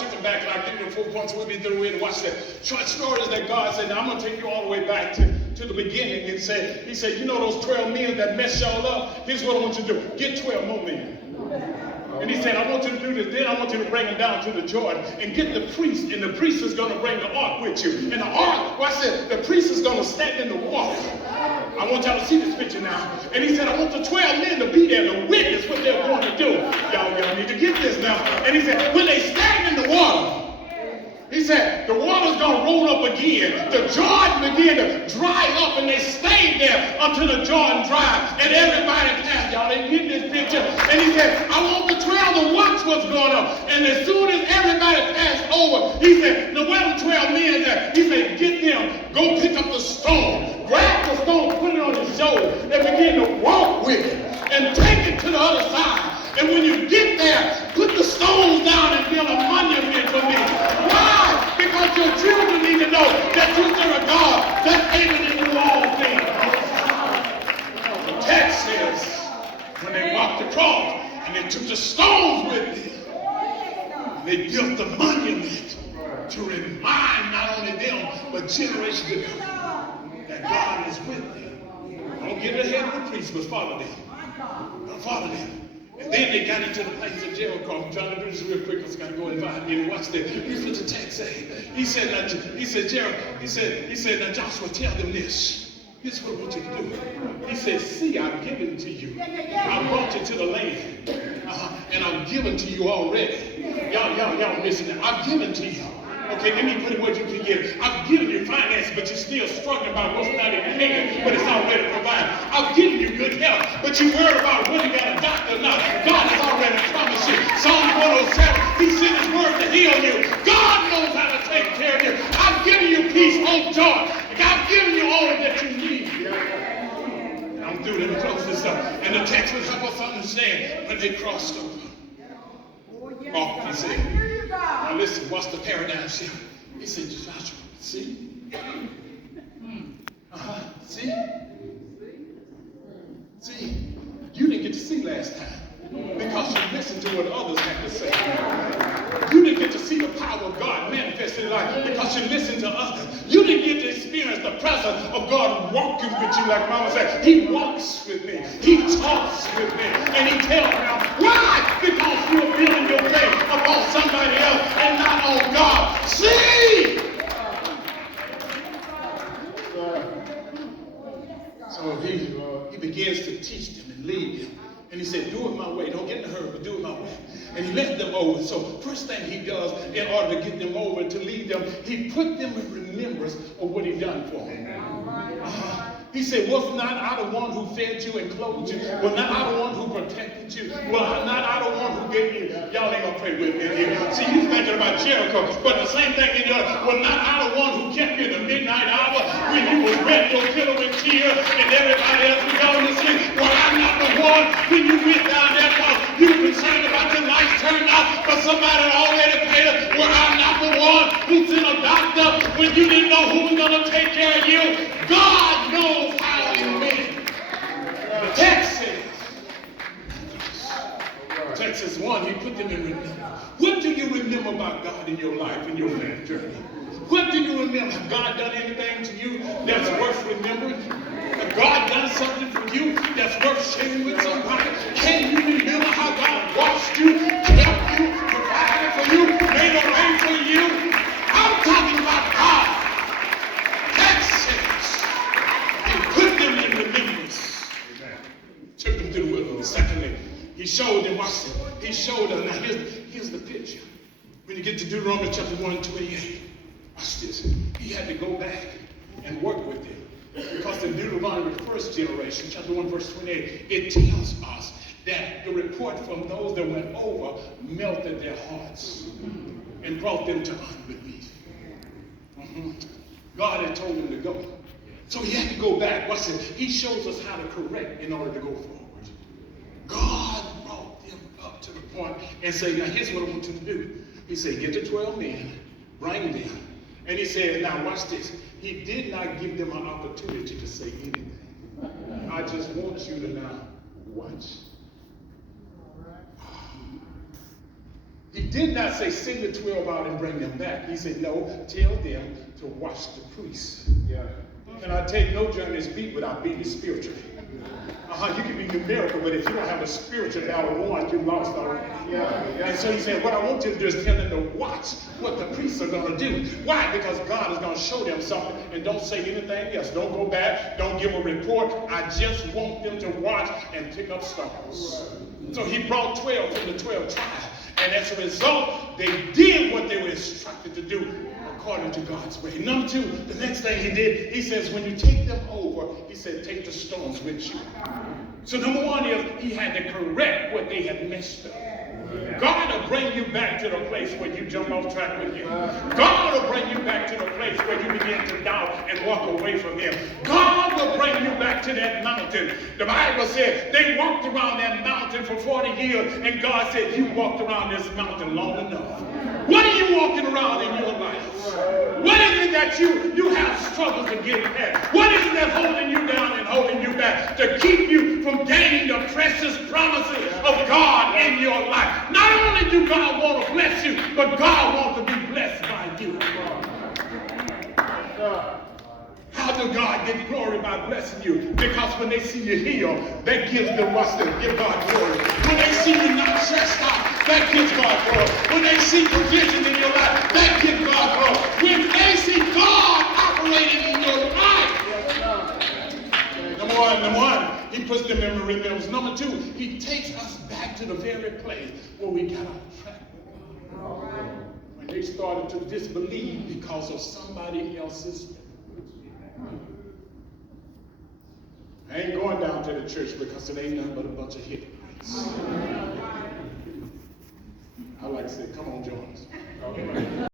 took him back, like getting the 4 points with me through it. Watch that. Short story is that God said, now I'm going to take you all the way back to the beginning. And he said, you know those 12 men that messed y'all up? Here's what I want you to do. Get 12 more men. And he said, I want you to do this. Then I want you to bring them down to the Jordan and get the priest. And the priest is going to bring the ark with you. And the ark, well, I said, the priest is going to stand in the water. I want y'all to see this picture now. And he said, I want the 12 men to be there to witness what they're going to do. Y'all need to get this now. And he said, when they stand in the water, he said, the water's going to roll up again. The Jordan began to dry up, and they stayed there until the Jordan dried. And everybody passed. Y'all didn't get this picture. And he said, I want the 12 to watch what's going on. And as soon as everybody passed over, he said, now where the 12 men there? He said, get them, go pick up the stone. Grab the stone, put it on his shoulder, and begin to walk with it. And take it to the other side. And when you get there, put the stones down and build a monument for me. Why? Because your children need to know that you serve a God that's able to do all things. The text says, when they walked across and they took the stones with them, they built the monument to remind not only them, but generations to come, that God is with them. Don't get ahead of the priest, but follow them. Don't follow them. And then they got into the place of Jericho. I'm trying to do this real quick because I got to go and find it. Watch that. Here's what the text say. He said, now Joshua, tell them this. Here's what I want you to do. He said, see, I've given to you. I brought you to the land. And I've given to you already. Y'all missing that. I've given to you. Okay, let me put it what you can get. I've given you finances, but you're still struggling about what's not in your hand, but it's already provided. I've given you good health, but you're worried about whether you got a doctor or not. God has already promised you. Psalm 107, he sent his word to heal you. God knows how to take care of you. I've given you peace, hope, joy. I've given you all that you need. I'm through. Let me close this up. And the text will help us understand when they crossed over. Oh, he said, now listen, what's the paradigm shift? He said, Joshua, see? See? See? You didn't get to see last time because you listened to what others had to say. You didn't get to see the power of God manifested in life because you listened to others. You didn't get to experience the presence of God walking with you, like Mama said. He walks with me. He talks with me. And he tells me, why? Because you're building your faith upon somebody else and not on God. See? So he begins to teach them and lead them. And he said, do it my way. Don't get in a hurry, but do it my way. And he led them over. So first thing he does in order to get them over, to lead them, he put them in remembrance of what he done for them. He said, was not I the one who fed you and clothed you? Was not I the one who protected you? Was not I the one who gave you? Y'all ain't gonna pray with me here. See, you thinking about Jericho, but the same thing in your, was not I the one who kept you in the midnight hour when you was ready to kill with tears and everybody else was going to sleep? Was I not the one when you went down there because you were concerned about your life turning out for somebody that already paid us? Was I not the one who sent a doctor when you didn't know who was going to take care of you? God knows how you win. The text says, Texas 1, he put them in remembrance. What do you remember about God in your life, in your faith journey? What do you remember? Have God done anything to you that's worth remembering? Have God done something for you that's worth sharing with somebody? Can you remember how God washed you, kept you, provided for you, made a way for you? I'm talking about God. Took them to the wilderness. Secondly, he showed them, watch it. He showed them. Now here's the picture. When you get to Deuteronomy chapter 1:28, watch this. He had to go back and work with them. Because in Deuteronomy, the first generation, chapter 1, verse 28, it tells us that the report from those that went over melted their hearts and brought them to unbelief. God had told them to go. So he had to go back. Watch this. He shows us how to correct in order to go forward. God brought them up to the point and said, now here's what I want you to do. He said, get the 12 men, bring them. And he said, now watch this. He did not give them an opportunity to say anything. I just want you to now watch. He did not say send the 12 out and bring them back. He said, no, tell them to watch the priests. Yeah. And I tell you, no journey is beat without being spiritually. You can be numerical, but if you don't have a spiritual battle won, you lost already. And so he said, what I want you to do is tell them to watch what the priests are going to do. Why? Because God is going to show them something, and don't say anything else. Don't go back. Don't give a report. I just want them to watch and pick up stones. So he brought 12 from the 12 tribes. And as a result, they did what they were instructed to do according to God's way. Number two, the next thing he did, he says, when you take them over, he said, take the stones with you. So number one is he had to correct what they had messed up. God will bring you back to the place where you jump off track with him. God will bring you back to the place where you begin to doubt and walk away from him. God will bring you back to that mountain. The Bible said they walked around that mountain for 40 years, and God said, you walked around this mountain long enough. What are you walking around in your life? What is it that you have struggles to get past? What is it that's holding you down and holding you back to keep you from gaining the precious promises of God in your life? Not only do God want to bless you, but God wants to be blessed by you. How do God get glory by blessing you? Because when they see you healed, that gives them what's to give God glory. When they see you not stressed out, that gives God glory. When they see provision in your life, that gives God glory. When they see God operating in your life. Number one, he puts them in remembrance. Number two, he takes us back to the very place where we got off track with God. When they started to disbelieve because of somebody else's. I ain't going down to the church because it ain't nothing but a bunch of hypocrites. I like to say, come on, join us.